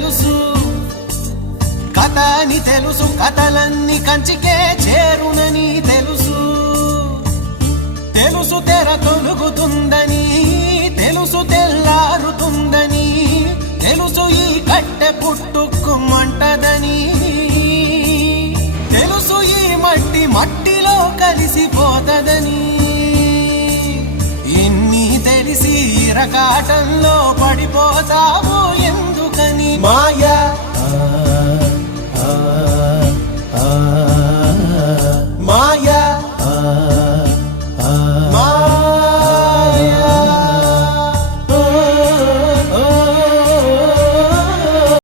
తెలుసు, కథ అని తెలుసు, కథలన్నీ కంచికే చేరునని తెలుసు. తెలుసు తెర తొలుగుతుందని, తెలుసు తెల్లారుతుందని, తెలుసు ఈ కట్టె పుట్టుకుమంటదని, తెలుసు ఈ మట్టి మట్టిలో కలిసిపోతదని. ఎన్ని తెలిసి ఇరకాటంలో పడిపోతావు ఎందుకని? మాయ